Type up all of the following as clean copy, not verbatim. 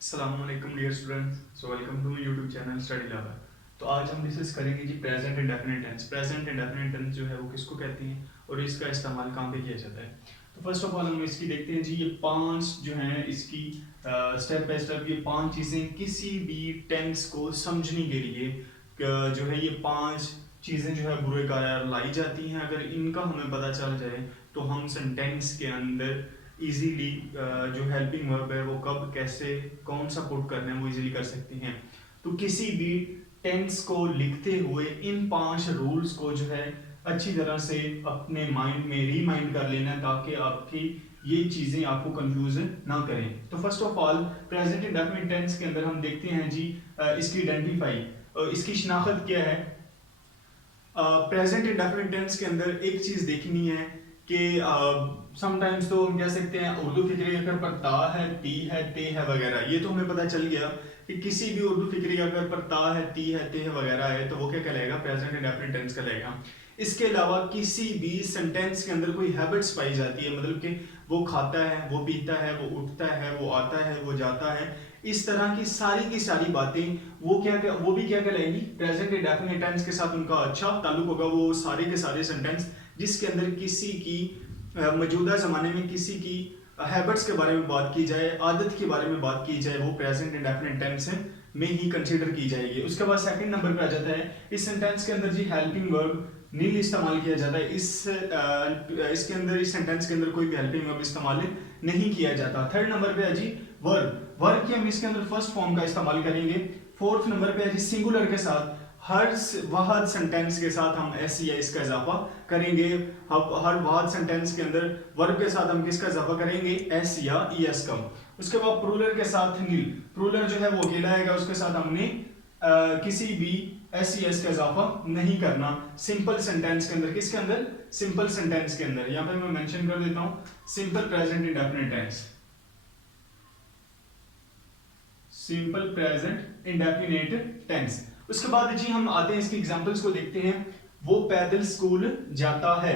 अस्सलामुअलैकुम dear students, so welcome to my YouTube channel study lover. तो आज हम डिस्कस करेंगे जी present indefinite tense. Present indefinite tense जो है वो किसको कहती हैं और इसका इस्तेमाल कहाँ पे किया जाता है। तो फर्स्ट ऑफ ऑल हम इसकी देखते हैं जी, ये पांच जो हैं इसकी स्टेप बाय स्टेप ये पांच चीज़ें किसी भी टेंस को समझने के लिए जो है ये पांच चीज़ें जो है बुरे कार लाई जाती हैं। अगर इनका हमें पता चल जाए तो हम सेंटेंस के अंदर इजीली जो हेल्पिंग वर्ब है वो कब कैसे कौन सा पुट करना है वो इजीली कर सकते हैं। तो किसी भी टेंस को लिखते हुए इन पांच रूल्स को जो है अच्छी तरह से अपने माइंड में रीमाइंड कर लेना है ताकि आपकी ये चीजें आपको कंफ्यूज ना करें। तो first of all present indefinite tense के अंदर हम देखते हैं जी इसकी आइडेंटिफाई, इसकी शिनाख्त क्या है। प्रेजेंट इंडेफिनिट टेंस के अंदर एक चीज देखनी है कि समटाइम्स तो हम कह सकते हैं उर्दू फिक्री अगर पर ता है, ती है, ते है वगैरह, ये तो हमें पता चल गया कि किसी भी उर्दू फिक्री अगर पर ता है, ती है, ते है वगैरह है तो वो क्या कहलाएगा, प्रेजेंट इंडेफिनिट टेंस कहलाएगा। इसके अलावा किसी भी सेंटेंस के अंदर कोई हैबिट्स पाई जाती है, मतलब कि वो खाता है, वो पीता है, वो उठता है, वो आता है, वो जाता है, इस तरह की सारी बातें वो भी क्या कहलाएंगी, प्रेजेंट इंडेफिनिट टेंस के साथ उनका अच्छा ताल्लुक होगा। वो सारे के सारे सेंटेंस जिसके अंदर किसी की मौजूदा ज़माने में किसी की हैबिट्स के बारे में बात की जाए, आदत के बारे में बात की जाए, वो प्रेजेंट इंडेफिनिट टेंस में ही कंसीडर की जाएगी। उसके बाद सेकंड नंबर पे आ जाता है इस सेंटेंस के अंदर जी हेल्पिंग वर्ब नील इस्तेमाल किया जाता है। इसके अंदर इस सेंटेंस के अंदर कोई भी हेल्पिंग वर्ब इस्तेमाल नहीं किया जाता। थर्ड नंबर पे है जी वर्ब, वर्ब की हम इसके अंदर फर्स्ट फॉर्म का इस्तेमाल करेंगे। फोर्थ नंबर पे है जी सिंगुलर के साथ हर वाहद सेंटेंस के साथ हम एस या इसका इजाफा करेंगे। हर वाहद सेंटेंस के अंदर वर्ब के साथ हम किसका इजाफा करेंगे, एस या ईएस का। उसके बाद प्लूरल के साथ नील, प्लूरल जो है वो अकेला आएगा, उसके साथ हमने किसी भी एस का इजाफा नहीं करना। सिंपल सेंटेंस के अंदर, किसके अंदर, सिंपल सेंटेंस के अंदर, यहाँ पे मैं मेंशन कर देता हूं simple present indefinite tense, simple present indefinite tense. उसके बाद जी हम आते हैं इसकी एग्जांपल्स को देखते हैं। वो पैदल स्कूल जाता है,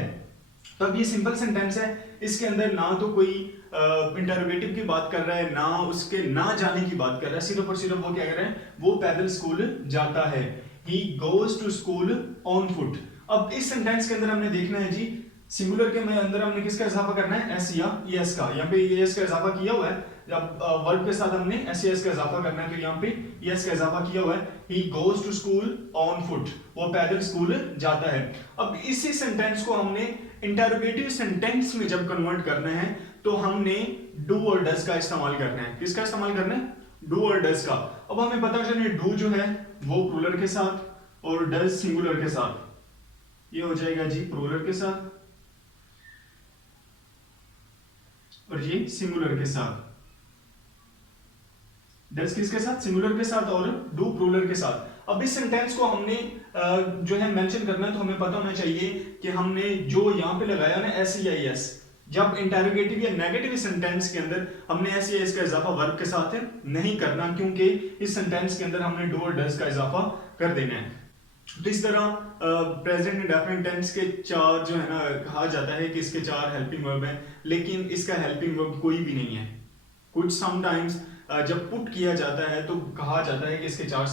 तो अब ये सिंपल सेंटेंस है, इसके अंदर ना तो कोई इंटरोगेटिव की बात कर रहा है, ना उसके ना जाने की बात कर रहा है, सिर्फ और सिर्फ वो क्या कर रहा है, वो पैदल स्कूल जाता है। He goes to school on foot. अब इस सेंटेंस के अंदर हमने देखना है जी सिंगुलर के में अंदर हमने किसका इजाफा करना है, एस या एस का। यहाँ पे एस का इजाफा किया हुआ है, जब वर्ब के साथ हमने एस का इजाफा करना है तो यहाँ पे एस का इजाफा किया हुआ है। He goes to school on foot, वो पैदल स्कूल जाता है। अब इसी सेंटेंस को हमने इंटरोगेटिव सेंटेंस में जब कन्वर्ट करना है तो हमने डू और डज का इस्तेमाल करना है। किसका इस्तेमाल करना है, डू और डज का। अब हमें पता चले डू जो है वो प्लूरल के साथ और डज सिंगुलर के साथ, ये हो जाएगा जी प्लूरल के साथ और ये सिंगुलर के साथ। डज किसके साथ, सिंगुलर के साथ और डू प्लूरल के साथ। अब इस सेंटेंस को हमने जो है मेंशन करना है तो हमें पता होना चाहिए कि हमने जो यहाँ पे लगाया ना एस या एस, जब इंटरोगेटिव या नेगेटिव सेंटेंस के अंदर हमने एस या एस का इजाफा वर्ब के साथ नहीं करना, क्योंकि इस सेंटेंस के अंदर हमने डू और डज का इजाफा कर देना है। तो इस तरह प्रेजेंट इंडेफिनिट टेंस के चार जो है ना, कहा जाता है कि इसके चार हेल्पिंग वर्ब हैं, लेकिन इसका हेल्पिंग वर्ब कोई भी नहीं है। कुछ समटाइम्स जब पुट किया जाता है तो कहा जाता है कि इसके चार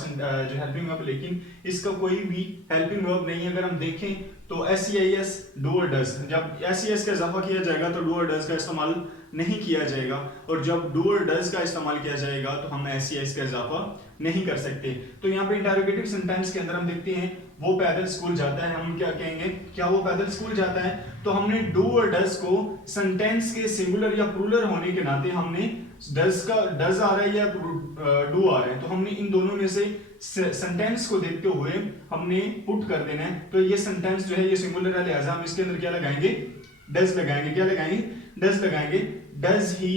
जो हेल्पिंग वर्ब, लेकिन इसका कोई भी हेल्पिंग वर्ब नहीं है। अगर हम देखें तो एस डू और डज, जब एस का इजाफा किया जाएगा तो डू और डज का इस्तेमाल नहीं किया जाएगा, और जब डू और डज का इस्तेमाल किया जाएगा तो हम एस का इजाफा नहीं कर सकते। तो यहाँ पे इंटरोगेटिव सेंटेंस के अंदर हम देखते हैं वो पैदल स्कूल जाता है, हम क्या कहेंगे, क्या वो पैदल स्कूल जाता है। तो हमने डू और डज को सेंटेंस के सिंगुलर या प्लूरल होने के नाते हमने डज आ रहा है या डू आ रहा है, तो हमने इन दोनों में से सेंटेंस को देखते हुए हमने पुट कर देना है। तो ये सेंटेंस जो है ये सिंगुलर है, लिहाजा हम इसके अंदर क्या लगाएंगे, डज लगाएंगे। क्या लगाएंगे, डज लगाएंगे। Does he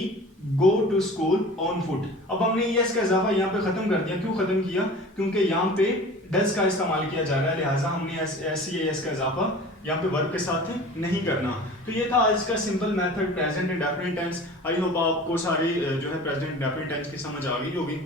go to school on foot. अब हमने यस का इजाफा यहाँ पे खत्म कर दिया। क्यों खत्म किया, क्योंकि यहाँ पे डज का इस्तेमाल किया जा रहा है, लिहाजा हमने एस का इजाफा यहाँ पे वर्ब के साथ नहीं करना। तो ये था आज का simple method present indefinite tense. I hope आपको सारी जो है प्रेजेंट इंडेफिनिट टेंस की समझ आ गई होगी।